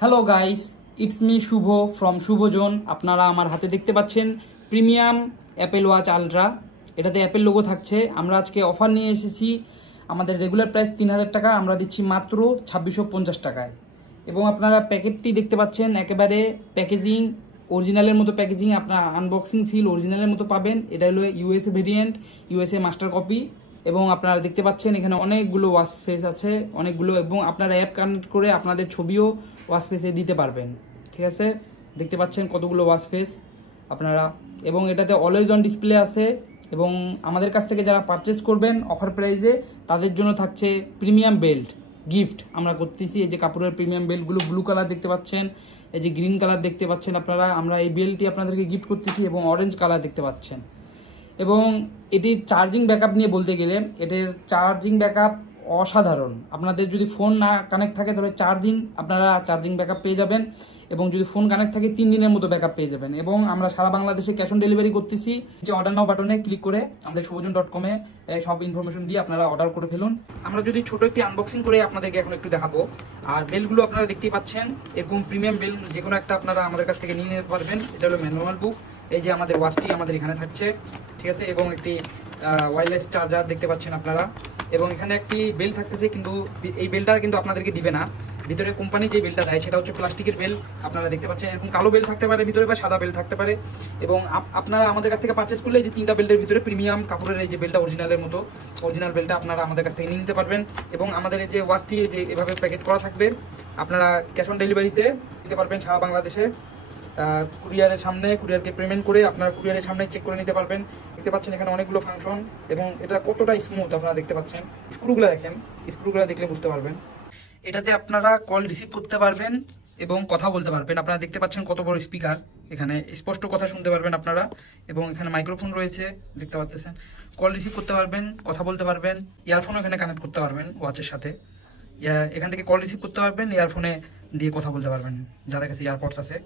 Hello guys, it's me Shubho from Shubho zone. আপনারা আমার হাতে দেখতে পাচ্ছেন প্রিমিয়াম অ্যাপেল ওয়াচ আলট্রা। এটাতে অ্যাপেল লোগো থাকছে। আমরা আজকে অফার নিয়ে এসেছি। আমাদের রেগুলার প্রাইস 3000 টাকা, আমরা দিচ্ছি মাত্র 2650 টাকায়। এবং আপনারা প্যাকেটটি দেখতে পাচ্ছেন, একেবারে প্যাকেজিং অরিজিনালের মতো প্যাকেজিং, আপনার আনবক্সিং ফিল অরিজিনালের মতো পাবেন। এটা হলো USA variant, USA master copy. এবং আপনারা দেখতে পাচ্ছেন এখানে অনেকগুলো ওয়াচ ফেস আছে, অনেকগুলো। এবং আপনারা অ্যাপ কানেক্ট করে আপনাদের ছবিও ওয়াচ ফেসে দিতে পারবেন। ঠিক আছে, দেখতে পাচ্ছেন কতগুলো ওয়াচ ফেস আপনারা। এবং এটাতে অলওয়েজ অন ডিসপ্লে আছে। এবং আমাদের কাছ থেকে যারা পারচেস করবেন অফার প্রাইসে, তাদের জন্য থাকছে প্রিমিয়াম বেল্ট গিফট আমরা করতেছি। এই যে কাপড়ের প্রিমিয়াম বেল্টগুলো ব্লু কালার দেখতে পাচ্ছেন, এই যে গ্রিন কালার দেখতে পাচ্ছেন আপনারা, আমরা এই বেল্টটি আপনাদেরকে গিফট করতেছি। এবং অরেঞ্জ কালার দেখতে পাচ্ছেন। এবং এটির চার্জিং ব্যাকআপ নিয়ে বলতে গেলে, এটির চার্জিং ব্যাকআপ অসাধারণ। আপনাদের যদি ফোন না কানেক্ট থাকে তাহলে 4 দিন আপনারা চার্জিং ব্যাকআপ পেয়ে যাবেন। এবং যদি ফোন কানেক্ট থাকে 3 দিনের মতো ব্যাকআপ পেয়ে যাবেন। এবং আমরা সারা বাংলাদেশে ক্যাশ অন ডেলিভারি করতেছি। যে অর্ডার নাও বাটনে ক্লিক করে আমাদের শুভজন.com সব ইনফরমেশন দিয়ে আপনারা অর্ডার করে ফেলুন। আমরা যদি ছোট একটি আনবক্সিং করে আপনাদেরকে এখন একটু দেখাবো। আর বেলগুলো আপনারা দেখতেই পাচ্ছেন, এরকম প্রিমিয়াম বেল যে কোনো একটা আপনারা আমাদের কাছ থেকে নিয়ে নিতে পারবেন। এটা হলো ম্যানুয়াল বুক। এই যে আমাদের ওয়াচটি আমাদের এখানে থাকছে, ঠিক আছে। এবং একটি ওয়্যারলেস চার্জার দেখতে পাচ্ছেন আপনারা। এবং এখানে একটি বেল থাকতেছে, কিন্তু এই বেলটা কিন্তু আপনাদেরকে দিবে না। ভিতরে কোম্পানি যে বেলটা দেয় সেটা হচ্ছে প্লাস্টিকের বেল। আপনারা দেখতে পাচ্ছেন এরকম কালো বেল থাকতে পারে ভিতরে, বা সাদা বেল থাকতে পারে। এবং আপনারা আমাদের কাছ থেকে পারচেস করলে যে 3টা বেল্টের ভিতরে প্রিমিয়াম কাপড়ের এই যে বেলটা অরিজিনালের মতো, অরিজিনাল বেলটা আপনারা আমাদের কাছ থেকে নিয়ে নিতে পারবেন। এবং আমাদের এই যে ওয়াচটি যে এভাবে প্যাকেট করা থাকবে, আপনারা ক্যাশ অন ডেলিভারিতে দিতে পারবেন সারা বাংলাদেশে। কুরিয়ারের সামনে, কুরিয়ারকে পেমেন্ট করে আপনার কুরিয়ারের সামনে চেক করে নিতে পারবেন। দেখতে পাচ্ছেন এখানে অনেকগুলো ফাংশন, এবং এটা কতটা স্মুথ আপনারা দেখতে পাচ্ছেন। স্ক্রুগুলো দেখেন, স্ক্রুগুলো দেখলে বুঝতে পারবেন। এটাতে আপনারা কল রিসিভ করতে পারবেন এবং কথা বলতে পারবেন। আপনারা দেখতে পাচ্ছেন কত বড় স্পিকার, এখানে স্পষ্ট কথা শুনতে পারবেন আপনারা। এবং এখানে মাইক্রোফোন রয়েছে, দেখতে পাচ্ছেন। কল রিসিভ করতে পারবেন, কথা বলতে পারবেন। ইয়ারফোনও এখানে কানেক্ট করতে পারবেন ওয়াচের সাথে। এখান থেকে কল রিসিভ করতে পারবেন, ইয়ারফোনে দিয়ে কথা বলতে পারবেন যাদের কাছে ইয়ারপডস আছে।